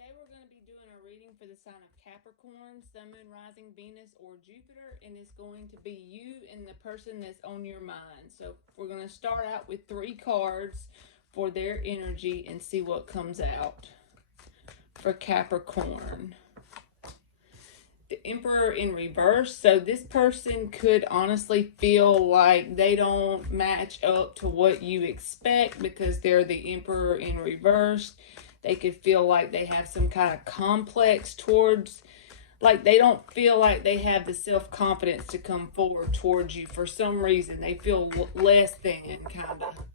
Today we're going to be doing a reading for the sign of Capricorn, Sun, Moon, Rising, Venus, or Jupiter, and it's going to be you and the person that's on your mind. So we're going to start out with 3 cards for their energy and see what comes out for Capricorn. The Emperor in reverse. So this person could honestly feel like they don't match up to what you expect because they're the Emperor in reverse. They could feel like they have some kind of complex towards, like they don't feel like they have the self-confidence to come forward towards you for some reason. They feel less than, kind of.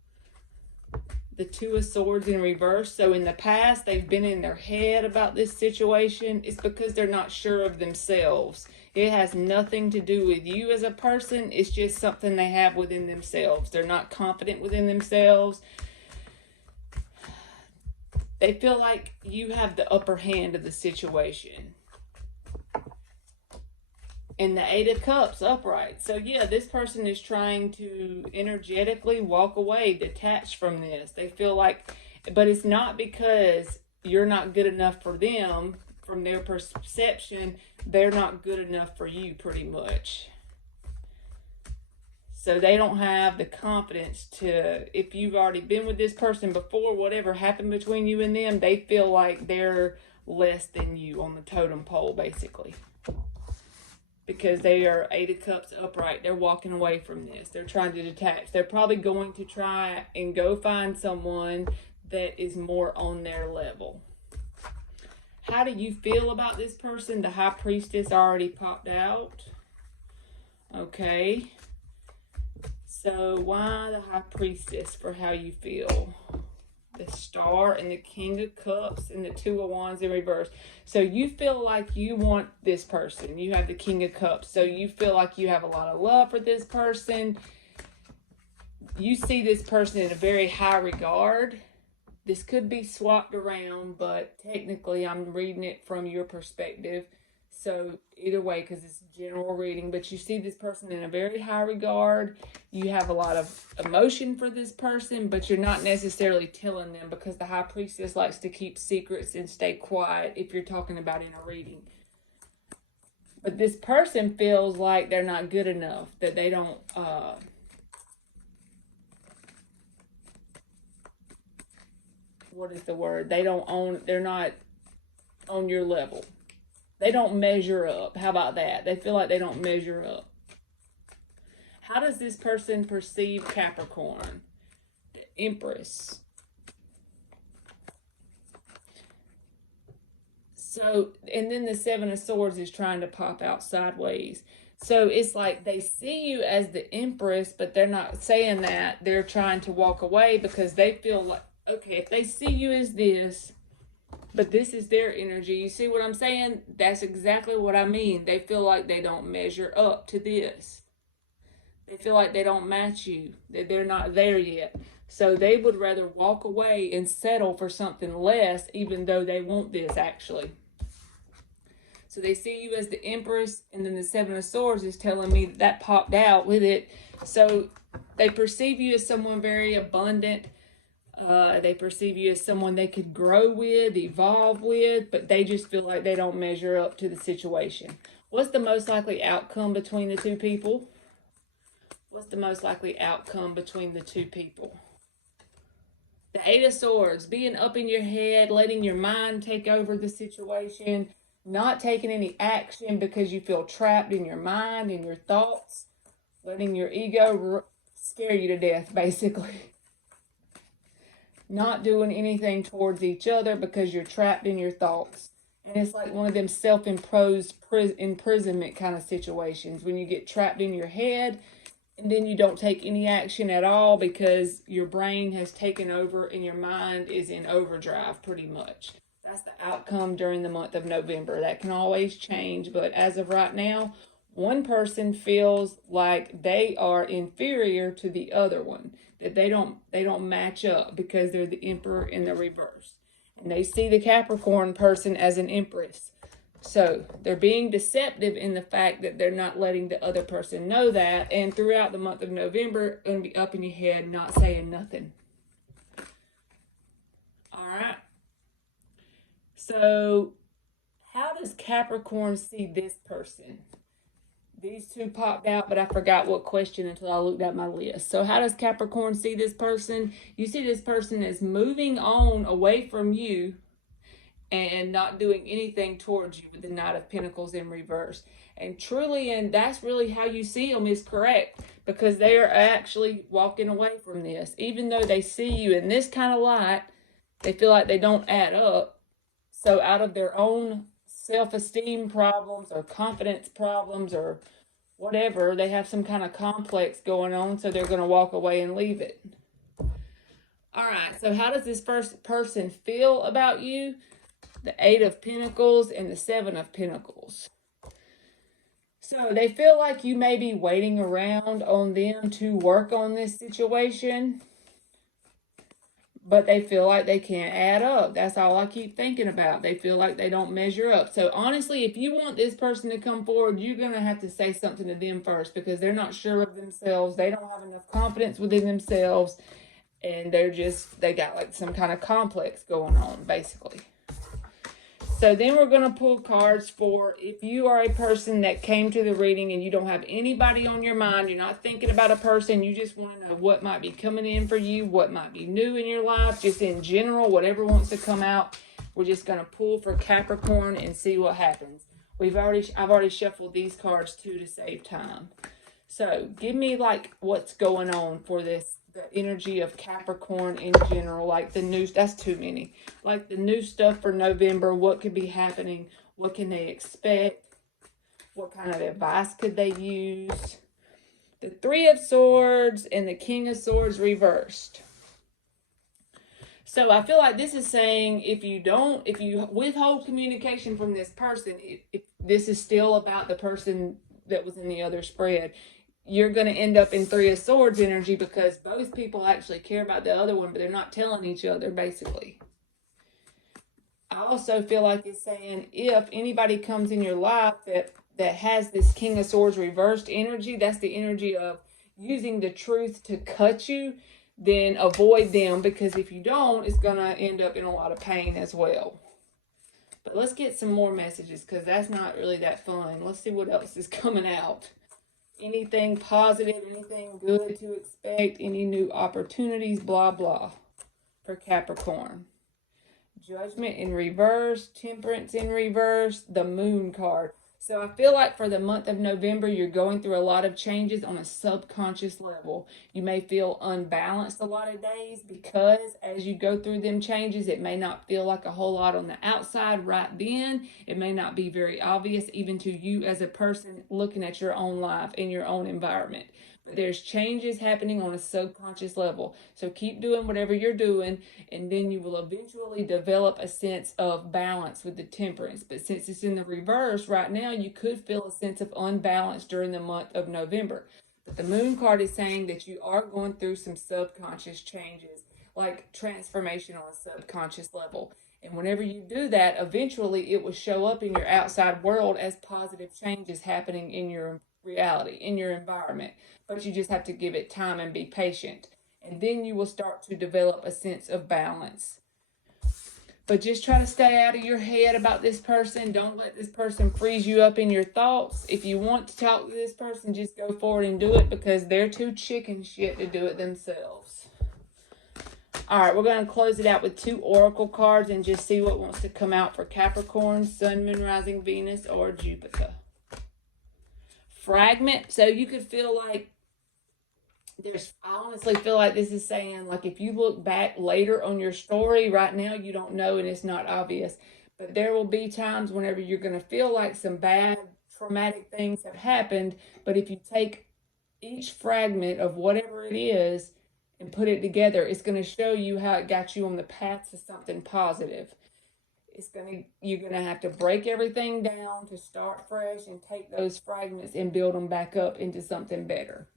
The 2 of Swords in reverse. So in the past, they've been in their head about this situation. It's because they're not sure of themselves. It has nothing to do with you as a person. It's just something they have within themselves. They're not confident within themselves. They feel like you have the upper hand of the situation. And the 8 of Cups upright. So yeah, this person is trying to energetically walk away, detach from this. They feel like, but it's not because you're not good enough for them. From their perception, they're not good enough for you, pretty much. So they don't have the confidence to, if you've already been with this person before, whatever happened between you and them, they feel like they're less than you on the totem pole, basically. Because they are 8 of Cups upright. They're walking away from this. They're trying to detach. They're probably going to try and go find someone that is more on their level. How do you feel about this person? The High Priestess already popped out. Okay. So why the High Priestess for how you feel? The Star and the King of Cups and the 2 of Wands in reverse. So you feel like you want this person. You have the King of Cups. So you feel like you have a lot of love for this person. You see this person in a very high regard. This could be swapped around, but technically I'm reading it from your perspective. So either way, because it's a general reading, but you see this person in a very high regard. You have a lot of emotion for this person, but you're not necessarily telling them because the High Priestess likes to keep secrets and stay quiet if you're talking about in a reading. But this person feels like they're not good enough, that they don't, what is the word? They don't own, they're not on your level. They don't measure up. How about that? They feel like they don't measure up. How does this person perceive Capricorn? The Empress. So, and then the 7 of Swords is trying to pop out sideways. So it's like they see you as the Empress, but they're not saying that. They're trying to walk away because they feel like, okay, if they see you as this, but this is their energy. You see what I'm saying? That's exactly what I mean. They feel like they don't measure up to this. They feel like they don't match you. That they're not there yet. So they would rather walk away and settle for something less, even though they want this, actually. So they see you as the Empress, and then the 7 of Swords is telling me that popped out with it. So they perceive you as someone very abundant. They perceive you as someone they could grow with, evolve with, but they just feel like they don't measure up to the situation. What's the most likely outcome between the 2 people? What's the most likely outcome between the 2 people? The 8 of Swords, being up in your head, letting your mind take over the situation, not taking any action because you feel trapped in your mind and your thoughts, letting your ego scare you to death, basically. Not doing anything towards each other because you're trapped in your thoughts. And it's like one of them self-imposed imprisonment kind of situations when you get trapped in your head and then you don't take any action at all because your brain has taken over and your mind is in overdrive pretty much. That's the outcome during the month of November. That can always change, but as of right now, one person feels like they are inferior to the other one, that they don't match up because they're the Emperor in the reverse. And they see the Capricorn person as an Empress. So they're being deceptive in the fact that they're not letting the other person know that. And throughout the month of November, going to be up in your head, not saying nothing. All right. So how does Capricorn see this person? These two popped out, but I forgot what question until I looked at my list. So how does Capricorn see this person? You see this person is moving on away from you and not doing anything towards you with the Knight of Pentacles in reverse. And truly, and that's really how you see them is correct, because they are actually walking away from this. Even though they see you in this kind of light, they feel like they don't add up. So out of their own self-esteem problems or confidence problems or whatever, they have some kind of complex going on, so they're going to walk away and leave it. All right, so how does this first person feel about you? The Eight of Pentacles and the Seven of Pentacles. So they feel like you may be waiting around on them to work on this situation, but they feel like they can't add up. That's all I keep thinking about. They feel like they don't measure up. So honestly, if you want this person to come forward, you're going to have to say something to them first, because they're not sure of themselves. They don't have enough confidence within themselves, and they got like some kind of complex going on, basically. So then we're going to pull cards for if you are a person that came to the reading and you don't have anybody on your mind, you're not thinking about a person, you just want to know what might be coming in for you, what might be new in your life, just in general, whatever wants to come out. We're just going to pull for Capricorn and see what happens. I've already shuffled these cards too to save time. So give me like what's going on for this. The energy of Capricorn in general, like the new, that's too many, like the new stuff for November, what could be happening, what can they expect, what kind of advice could they use. The Three of Swords and the King of Swords reversed. So I feel like this is saying if you withhold communication from this person, if this is still about the person that was in the other spread, you're going to end up in Three of Swords energy, because both people actually care about the other one, but they're not telling each other, basically. I also feel like it's saying if anybody comes in your life that has this King of Swords reversed energy, that's the energy of using the truth to cut you, then avoid them, because if you don't, it's going to end up in a lot of pain as well. But let's get some more messages, because that's not really that fun. Let's see what else is coming out. Anything positive, anything good to expect, any new opportunities, blah, blah, for Capricorn. Judgment in reverse, Temperance in reverse, the Moon card. So I feel like for the month of November, you're going through a lot of changes on a subconscious level. You may feel unbalanced a lot of days, because as you go through them changes, it may not feel like a whole lot on the outside right then. It may not be very obvious even to you as a person looking at your own life and your own environment. But there's changes happening on a subconscious level. So keep doing whatever you're doing, and then you will eventually develop a sense of balance with the Temperance. But since it's in the reverse right now, you could feel a sense of unbalance during the month of November. But the Moon card is saying that you are going through some subconscious changes, like transformation on a subconscious level. And whenever you do that, eventually it will show up in your outside world as positive changes happening in your reality, in your environment. But you just have to give it time and be patient. And then you will start to develop a sense of balance. But just try to stay out of your head about this person. Don't let this person freeze you up in your thoughts. If you want to talk to this person, just go forward and do it, because they're too chicken shit to do it themselves. All right, we're going to close it out with 2 oracle cards and just see what wants to come out for Capricorn, Sun, Moon, Rising, Venus, or Jupiter. Fragment. So you could feel like I honestly feel like this is saying, like, if you look back later on your story, right now you don't know and it's not obvious. But there will be times whenever you're going to feel like some bad, traumatic things have happened. But if you take each fragment of whatever it is and put it together, it's going to show you how it got you on the path to something positive. You're going to have to break everything down to start fresh and take those fragments and build them back up into something better.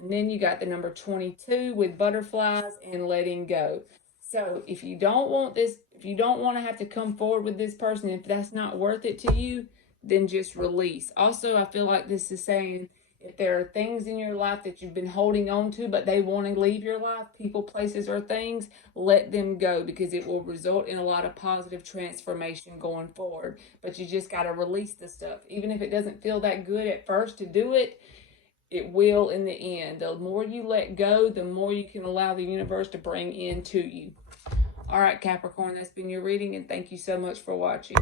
And then you got the number 22 with butterflies and letting go. So if you don't want to have to come forward with this person, if that's not worth it to you, then just release. Also, I feel like this is saying If there are things in your life that you've been holding on to, but they want to leave your life, people, places, or things, let them go, because it will result in a lot of positive transformation going forward. But you just got to release the stuff. Even if it doesn't feel that good at first to do it, it will in the end. The more you let go, the more you can allow the universe to bring in to you. All right, Capricorn, that's been your reading, and thank you so much for watching.